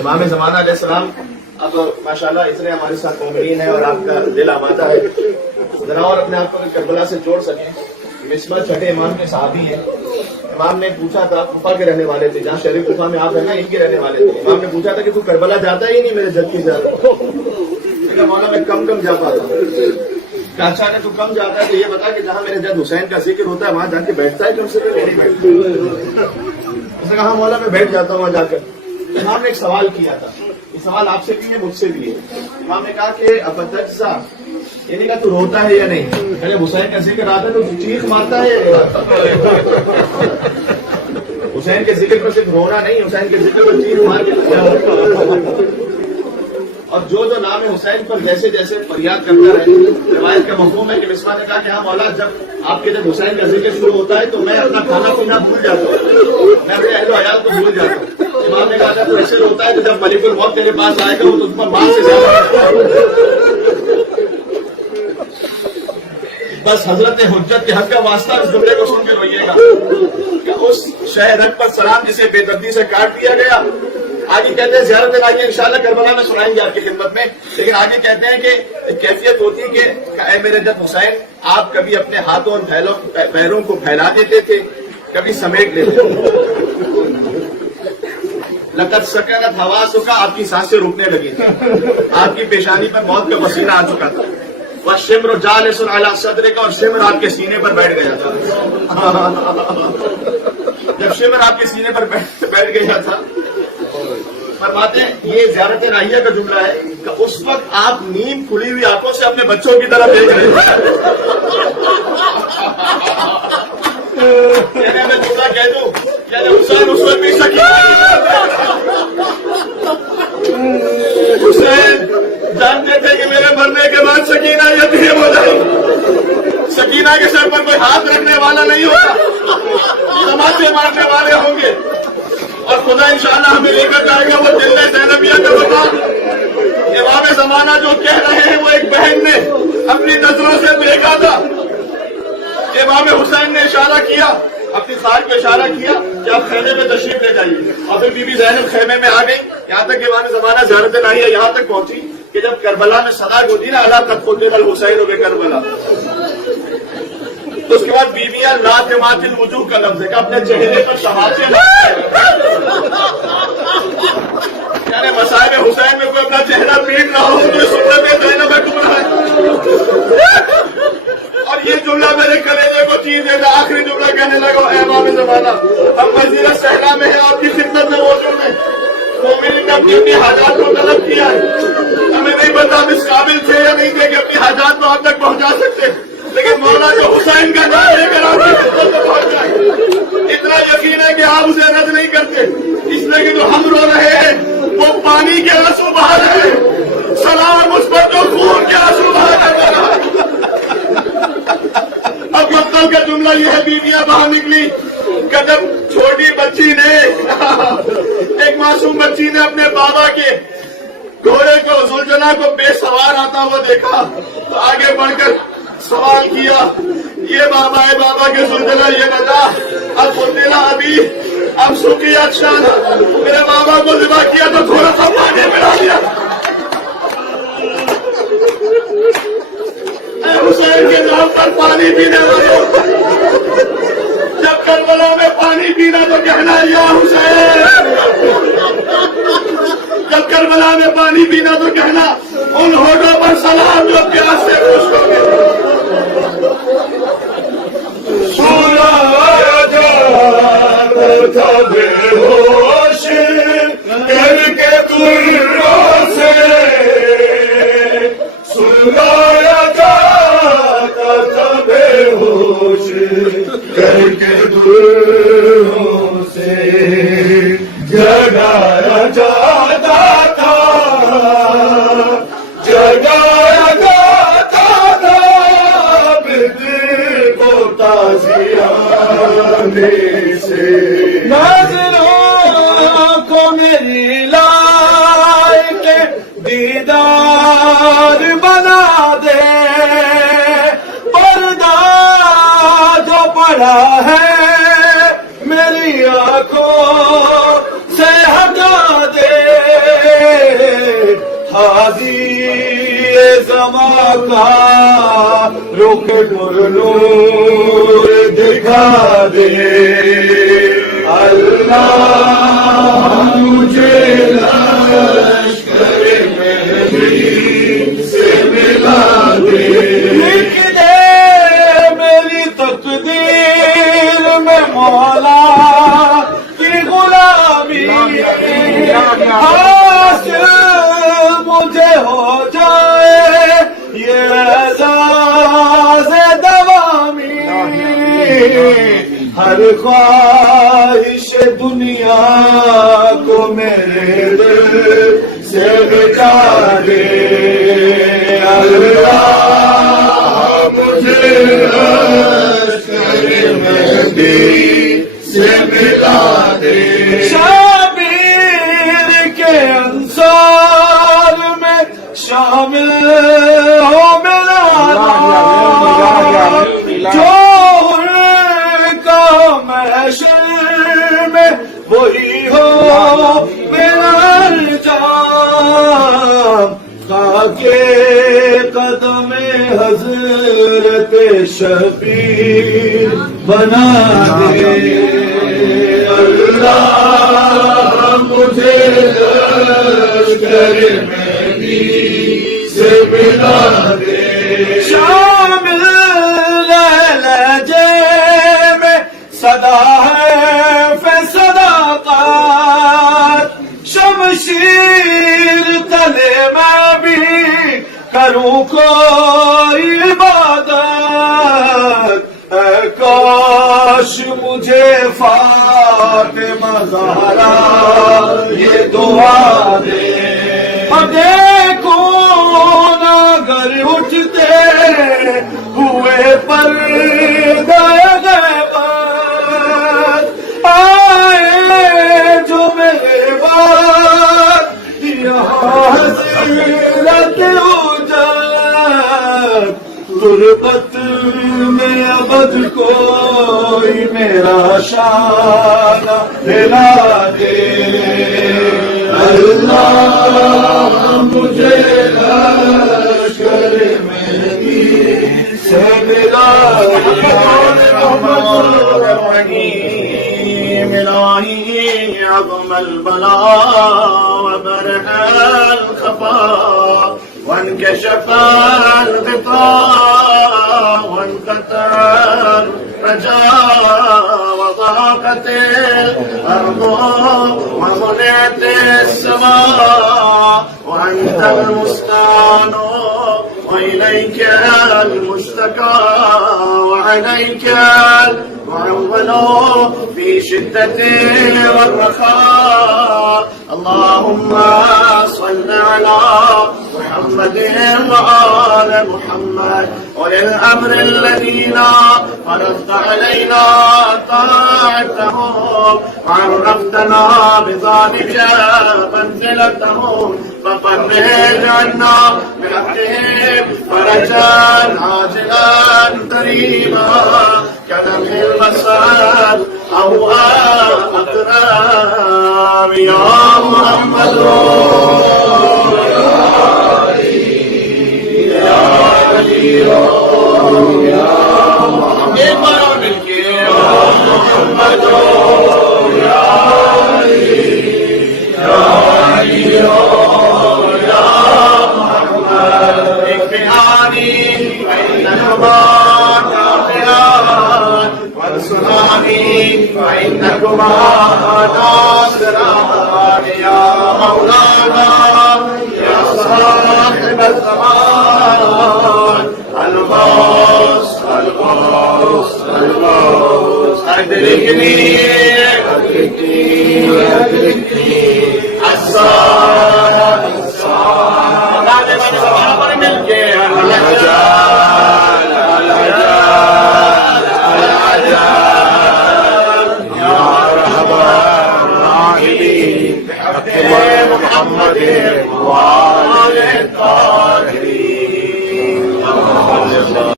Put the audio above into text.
امام زمانہ علیہ السلام اب ماشاءاللہ اتنے ہمارے ساتھ مومنین ہیں اور آپ کا دل آمادہ ہے، ذرا اور اپنے آپ کو کربلا سے جوڑ سکیں۔ مصباح چھٹے امام کے صحابی ہیں۔ امام نے پوچھا تھا، کوفہ کے رہنے والے تھے، جہاں شہر کوفہ میں آپ ہیں نا، ان کے رہنے والے تھے۔ امام نے پوچھا تھا کہ تو کربلا جاتا ہی نہیں میرے جد کی جاتا۔ مولا میں کم کم جا پاتا ہوں۔ اچھا نے تو کم جاتا ہے تو یہ بتا کہ جہاں میرے جد حسین کا ذکر ہوتا ہے وہاں جا کے بیٹھتا ہے کہ اس سے نہیں بیٹھتا؟ اس نے کہا مولا میں بیٹھ جاتا ہوں وہاں جا کر۔ امام نے ایک سوال کیا تھا، یہ سوال آپ سے بھی ہے مجھ سے بھی ہے۔ امام نے کہا کہ افتجزا، یعنی کہ تو روتا ہے یا نہیں؟ پہلے حسین کا ذکر آتا ہے تو چیخ مارتا ہے؟ حسین کے ذکر پر صرف رونا نہیں، حسین کے ذکر پر چیخ مار کے اور جو نام حسین پر جیسے جیسے فریاد کرتا رہے۔ روایت کا مفہوم ہے کہ مصباح نے کہا کہ ہاں مولا جب آپ کے جب حسین کا ذکر شروع ہوتا ہے تو میں اپنا کھانا پینا بھول جاتا ہوں، میں اپنے اہل و عیال کو بھول جاتا ہوں۔ امام نے کہا تو ایسے ہوتا ہے کہ جب ملک الموت تیرے پاس آئے گا وہ تجھ پر ماں سے زیادہ بس حضرت حجت کے حق کا واسطہ اس جملے کو سن کے روئیے گا کہ اس شہادت پر سلام جسے بے دردی سے کاٹ دیا گیا۔ آگے کہتے ہیں زیارت لائیے انشاءاللہ کربلا میں سنائیں گے آپ کی خدمت میں، لیکن آگے کہتے ہیں کہ کیفیت ہوتی ہے کہ اے میرے جد حسین آپ کبھی اپنے ہاتھوں اور پیروں کو پھیلا دیتے تھے، کبھی سمیٹ لیتے تھے۔ لقد سکنت حواسک، آپ کی سانسیں رکنے لگی تھی، آپ کی پیشانی پر موت کا پسینہ آ چکا تھا۔ والشمر جالس علی صدرک، اور شمر آپ کے سینے پر بیٹھ گیا تھا۔ جب شمر آپ کے سینے پر بیٹھ گیا تھا، فرماتے ہیں یہ زیارت راہیہ کا جملہ ہے کہ اس وقت آپ نیم کھلی ہوئی آنکھوں سے اپنے بچوں کی طرف دیکھ رہے تھے۔ میں جملہ کہہ دوں کہ حسین اس وقت بھی حسین جانتے تھے کہ میرے مرنے کے بعد سکینہ یتیم ہو جائے گی، سکینہ کے سر پر کوئی ہاتھ رکھنے والا نہیں ہوگا، تماچے مارنے والے ہوں گے، اور خدا انشاءاللہ ہمیں لے کر جائے گا وہ دل زینبیہ کا مقام۔ امام زمانہ جو کہہ رہے ہیں وہ ایک بہن نے اپنی نظروں سے دیکھا تھا۔ امام حسین نے اشارہ کیا، اپنی خال کو اشارہ کیا کہ آپ خیمے میں تشریف لے جائیے، اور پھر بی بی زینب خیمے میں آ گئی، یہاں تک کہ امام زمانہ زیارت راہیہ یہاں تک پہنچی کہ جب کربلا میں صدا ہوتی نا اللہ تک قتل الحسین بے کربلا، تو اس کے بعد بیویاں لاتمات الوجوہ کا لفظ ہے کہ اپنے چہرے پر شہادتیں یعنی مسائب حسین میں کوئی اپنا چہرہ پیٹ رہا ہو تو سنت زینب کبریٰ ہے۔ اور یہ جملہ میرے کلیجے کو چیز دیتا، آخری جملہ کہنے لگا اے امام زمانہ ہم مسجد سہلا میں ہیں، آپ کی خدمت میں موجود ہیں، مومنین نے اپنی حاجات کو طلب کیا ہے، ہمیں نہیں پتا ہم اس قابل تھے یا نہیں تھے کہ اپنی حاجات کو آپ تک پہنچا سکتے، لیکن مولا جو حسین کا نام لے کر آپ کی خدمت میں پہنچ جائے، اتنا یقین ہے کہ آپ اسے رد نہیں کرتے، اس لیے کہ جو ہم رو رہے ہیں وہ پانی کے آنسو بہا رہے ہیں، سلام اس پر جو خون کے آنسو بہا رہے ہیں۔ اب مطلب کا جملہ یہ ہے، بیویاں باہر نکلی کہ جب چھوٹی بچی نے ایک معصوم بچی نے اپنے بابا کے گھوڑے کو زلجنا کو بے سوار آتا ہوا دیکھا تو آگے بڑھ کر سوال کیا، یہ بابا ہے، بابا کے زلجنا یہ بتا اب بندیلا ابھی اب سکی اچھا میرے بابا کو ذبح کیا تو تھوڑا سا پانی ملا دیا۔ اے حسین کے نام پر پانی پینے والوں، جب کربلا میں پانی پینا تو کہنا یا حسین، جب کربلا میں پانی پینا تو کہنا ان ہونٹوں پر سلام جو پیاس سے خوش ہو گئے۔ سنا جاتا بے ہوش کر کے تروں سے، سنایا جاتا بے ہوش کر کے تروں سے، جگایا جاتا تھا، جگایا جاتا تھا بدر کو تازیانے سے، ناظروں کو میری لائق دیدار بنا دے، پردہ جو پڑا ہے میری آنکھوں سے ہٹا دے، غازی زماں کا رخ پرنور دکھا دے اللہ مجھے لشکر مہدی سے ملا دے لکھ دے میری تقدیر میں مولا کی غلامی حاصل مجھے ہو جائے یہ اعزاز دوامی ہر خواہش دنیا کو میرے دل سے مٹا دے اللہ مجھے لشکر مہدی سے ملا دے شابیر کے انصار میں شامل ہو میرا جو محشر میں وہی ہو میرا جام خاکے قدم حضرت شبیر بنا دے اللہ مجھے لشکر مہدی سے ملا دے شامل لہجے صدا ہے صداقت شمشیر تلے میں بھی کروں کوئی عبادت اے کاش مجھے فاطمہ زہرا یہ دعا دے دیکھوں نہ گر اٹھتے ہوئے پردہ غربت میں ابد کوئی میرا شان دلا دے اللہ مجھے لشکر مہدی سے ملا دے الہی عظم البلاء وبرح الخفاء وانكشف الغطاء وانقطع الرجاء وضاقت الأرض ومنعت السماء وأنت المستعان وإليك المشتكى وعليك المعول في شدة والرخاء اللهم صل على محمد وآل محمد وللأمر الذين فرضت علينا طاعتهم وعرفتنا بذلك منزلتهم ففرج عنا بحقهم فرجا عاجلا قريبا كلمح البصر أو أقرب يا محمد يا علي يا محمد يا محمد يا علي يا علي يا محمد اكفناني فإنكما كافران وانصراني فإنكما ناصران يا مولانا يا صاحب الزمان الغوث الغوث الغوث أدركني أدركني أدركني الساعة الساعة